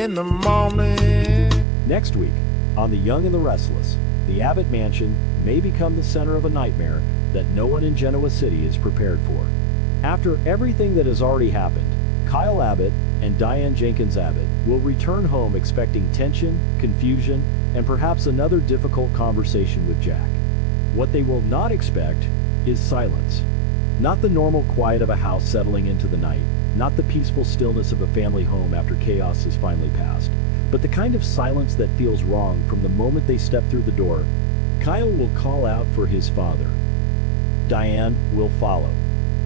in the morning. Next week, on The Young and the Restless, the Abbott mansion may become the center of a nightmare that no one in Genoa City is prepared for. After everything that has already happened, Kyle Abbott and Diane Jenkins Abbott will return home expecting tension, confusion, and perhaps another difficult conversation with Jack. What they will not expect is silence. Not the normal quiet of a house settling into the night, not the peaceful stillness of a family home after chaos has finally passed, but the kind of silence that feels wrong from the moment they step through the door. Kyle will call out for his father. Diane will follow,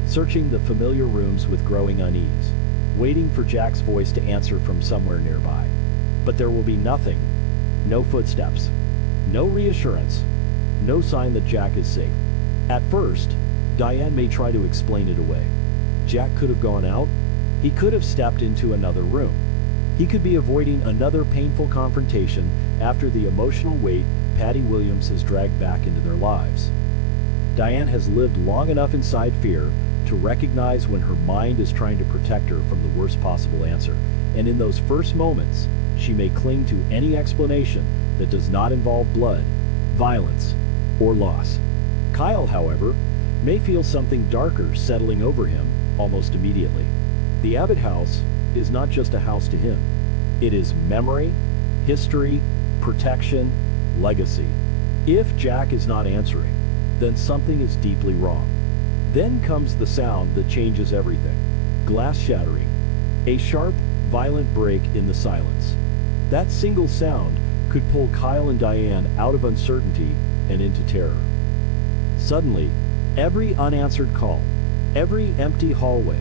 searching the familiar rooms with growing unease, waiting for Jack's voice to answer from somewhere nearby. But there will be nothing, no footsteps, no reassurance, no sign that Jack is safe. At first, Diane may try to explain it away. Jack could have gone out. He could have stepped into another room. He could be avoiding another painful confrontation after the emotional weight Patty Williams has dragged back into their lives. Diane has lived long enough inside fear to recognize when her mind is trying to protect her from the worst possible answer, and in those first moments, she may cling to any explanation that does not involve blood, violence, or loss. Kyle, however, may feel something darker settling over him almost immediately. The Abbott house is not just a house to him. It is memory, history, protection, legacy. If Jack is not answering, then something is deeply wrong. Then comes the sound that changes everything. Glass shattering. A sharp, violent break in the silence. That single sound could pull Kyle and Diane out of uncertainty and into terror. Suddenly, every unanswered call, every empty hallway,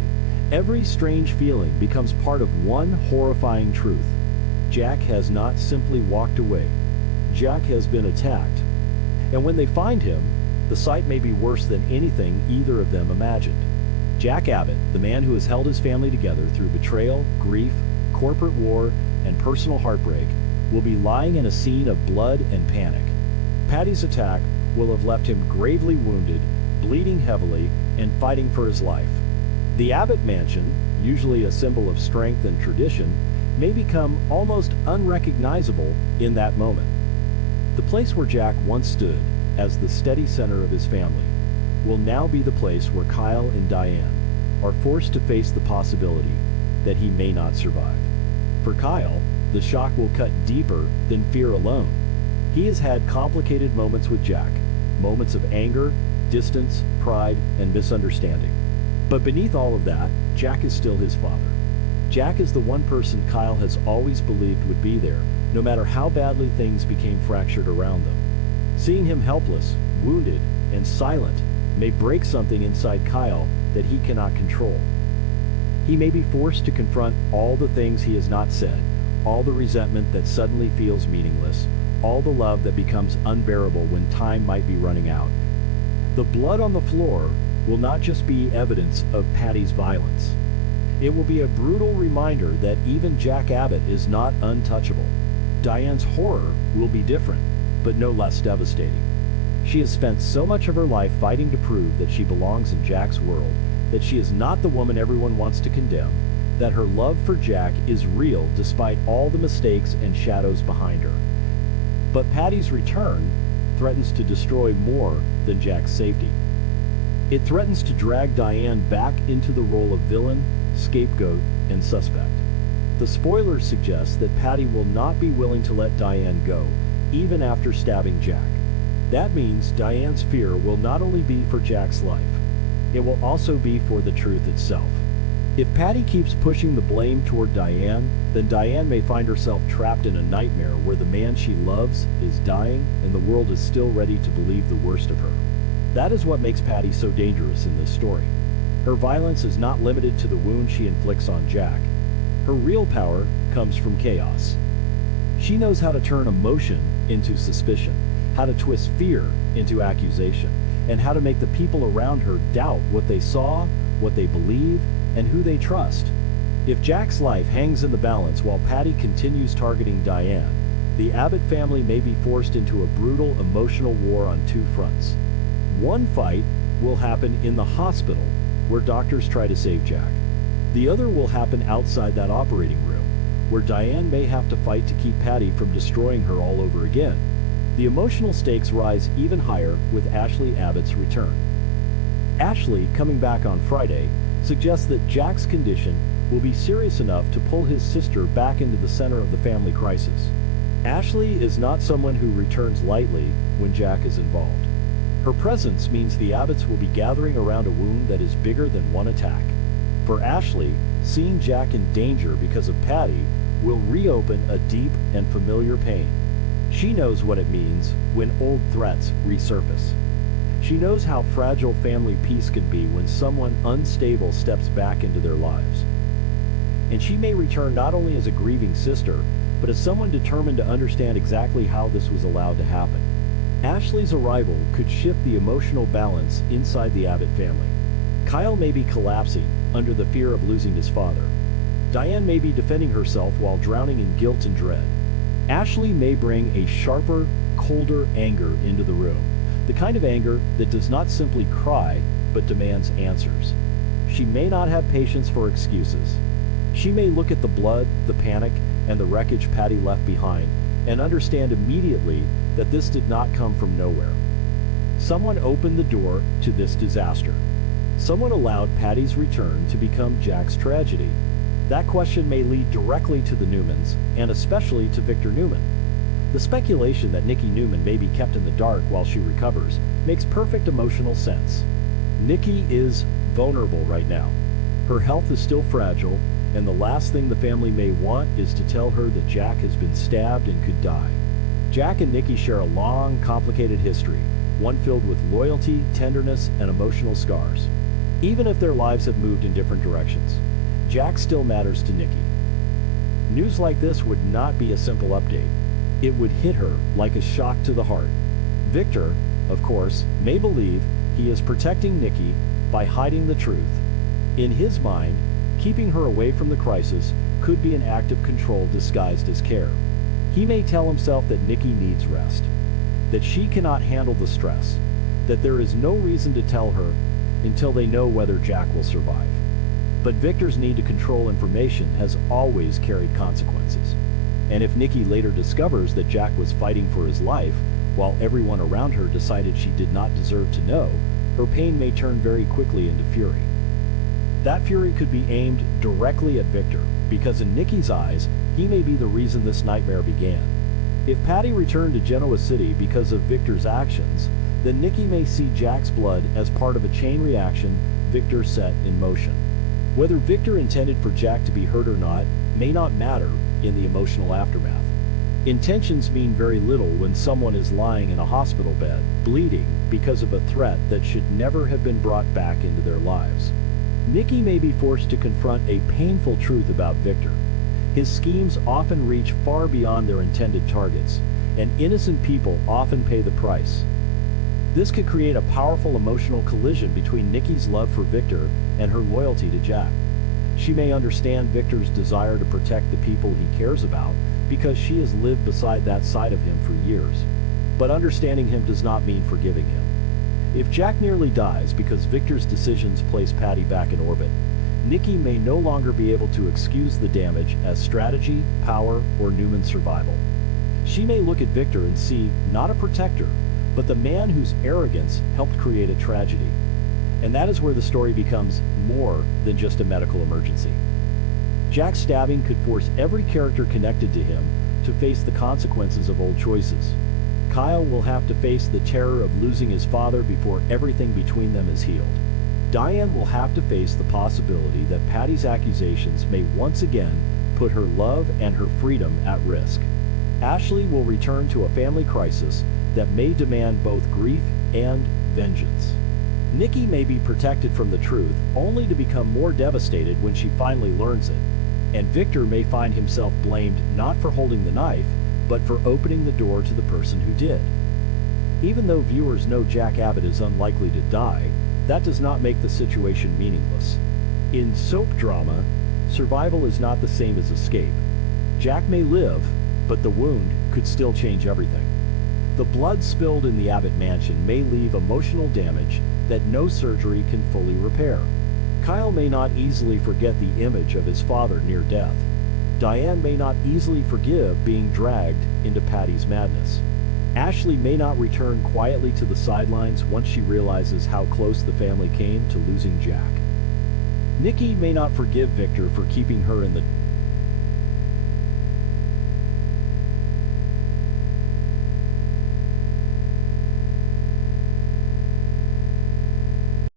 every strange feeling becomes part of one horrifying truth. Jack has not simply walked away. Jack has been attacked. And when they find him, the sight may be worse than anything either of them imagined. Jack Abbott, the man who has held his family together through betrayal, grief, corporate war, and personal heartbreak, will be lying in a scene of blood and panic. Patty's attack will have left him gravely wounded, bleeding heavily, and fighting for his life. The Abbott mansion, usually a symbol of strength and tradition, may become almost unrecognizable in that moment. The place where Jack once stood as the steady center of his family will now be the place where Kyle and Diane are forced to face the possibility that he may not survive. For Kyle, the shock will cut deeper than fear alone. He has had complicated moments with Jack, moments of anger, distance, pride, and misunderstanding. But beneath all of that, Jack is still his father. Jack is the one person Kyle has always believed would be there, no matter how badly things became fractured around them. Seeing him helpless, wounded, and silent may break something inside Kyle that he cannot control. He may be forced to confront all the things he has not said, all the resentment that suddenly feels meaningless, all the love that becomes unbearable when time might be running out. The blood on the floor will not just be evidence of Patty's violence. It will be a brutal reminder that even Jack Abbott is not untouchable. Diane's horror will be different, but no less devastating. She has spent so much of her life fighting to prove that she belongs in Jack's world, that she is not the woman everyone wants to condemn, that her love for Jack is real despite all the mistakes and shadows behind her. But Patty's return threatens to destroy more than Jack's safety. It threatens to drag Diane back into the role of villain, scapegoat, and suspect. The spoilers suggest that Patty will not be willing to let Diane go, even after stabbing Jack. That means Diane's fear will not only be for Jack's life, it will also be for the truth itself. If Patty keeps pushing the blame toward Diane, then Diane may find herself trapped in a nightmare where the man she loves is dying and the world is still ready to believe the worst of her. That is what makes Patty so dangerous in this story. Her violence is not limited to the wound she inflicts on Jack. Her real power comes from chaos. She knows how to turn emotion into suspicion, how to twist fear into accusation, and how to make the people around her doubt what they saw, what they believe, and who they trust. If Jack's life hangs in the balance while Patty continues targeting Diane, the Abbott family may be forced into a brutal emotional war on two fronts. One fight will happen in the hospital, where doctors try to save Jack. The other will happen outside that operating room, where Diane may have to fight to keep Patty from destroying her all over again. The emotional stakes rise even higher with Ashley Abbott's return. Ashley, coming back on Friday, suggests that Jack's condition will be serious enough to pull his sister back into the center of the family crisis. Ashley is not someone who returns lightly when Jack is involved. Her presence means the Abbotts will be gathering around a wound that is bigger than one attack. For Ashley, seeing Jack in danger because of Patty will reopen a deep and familiar pain. She knows what it means when old threats resurface. She knows how fragile family peace can be when someone unstable steps back into their lives. And she may return not only as a grieving sister, but as someone determined to understand exactly how this was allowed to happen. Ashley's arrival could shift the emotional balance inside the Abbott family. Kyle may be collapsing under the fear of losing his father. Diane may be defending herself while drowning in guilt and dread. Ashley may bring a sharper, colder anger into the room, the kind of anger that does not simply cry, but demands answers. She may not have patience for excuses. She may look at the blood, the panic, and the wreckage Patty left behind, and understand immediately that this did not come from nowhere. Someone opened the door to this disaster. Someone allowed Patty's return to become Jack's tragedy. That question may lead directly to the Newmans, and especially to Victor Newman. The speculation that Nikki Newman may be kept in the dark while she recovers makes perfect emotional sense. Nikki is vulnerable right now. Her health is still fragile, and the last thing the family may want is to tell her that Jack has been stabbed and could die. Jack and Nikki share a long, complicated history, one filled with loyalty, tenderness, and emotional scars. Even if their lives have moved in different directions, Jack still matters to Nikki. News like this would not be a simple update. It would hit her like a shock to the heart. Victor, of course, may believe he is protecting Nikki by hiding the truth. In his mind, keeping her away from the crisis could be an act of control disguised as care. He may tell himself that Nikki needs rest, that she cannot handle the stress, that there is no reason to tell her until they know whether Jack will survive. But Victor's need to control information has always carried consequences. And if Nikki later discovers that Jack was fighting for his life, while everyone around her decided she did not deserve to know, her pain may turn very quickly into fury. That fury could be aimed directly at Victor, because in Nikki's eyes, he may be the reason this nightmare began. If Patty returned to Genoa City because of Victor's actions, then Nikki may see Jack's blood as part of a chain reaction Victor set in motion. Whether Victor intended for Jack to be hurt or not may not matter in the emotional aftermath. Intentions mean very little when someone is lying in a hospital bed, bleeding because of a threat that should never have been brought back into their lives. Nikki may be forced to confront a painful truth about Victor. His schemes often reach far beyond their intended targets, and innocent people often pay the price. This could create a powerful emotional collision between Nikki's love for Victor and her loyalty to Jack. She may understand Victor's desire to protect the people he cares about because she has lived beside that side of him for years. But understanding him does not mean forgiving him. If Jack nearly dies because Victor's decisions place Patty back in orbit, Nikki may no longer be able to excuse the damage as strategy, power, or Newman's survival. She may look at Victor and see not a protector, but the man whose arrogance helped create a tragedy. And that is where the story becomes more than just a medical emergency. Jack's stabbing could force every character connected to him to face the consequences of old choices. Kyle will have to face the terror of losing his father before everything between them is healed. Diane will have to face the possibility that Patty's accusations may once again put her love and her freedom at risk. Ashley will return to a family crisis that may demand both grief and vengeance. Nikki may be protected from the truth only to become more devastated when she finally learns it. And Victor may find himself blamed not for holding the knife, but for opening the door to the person who did. Even though viewers know Jack Abbott is unlikely to die, that does not make the situation meaningless. In soap drama, survival is not the same as escape. Jack may live, but the wound could still change everything. The blood spilled in the Abbott mansion may leave emotional damage that no surgery can fully repair. Kyle may not easily forget the image of his father near death. Diane may not easily forgive being dragged into Patty's madness. Ashley may not return quietly to the sidelines once she realizes how close the family came to losing Jack. Nikki may not forgive Victor for keeping her in the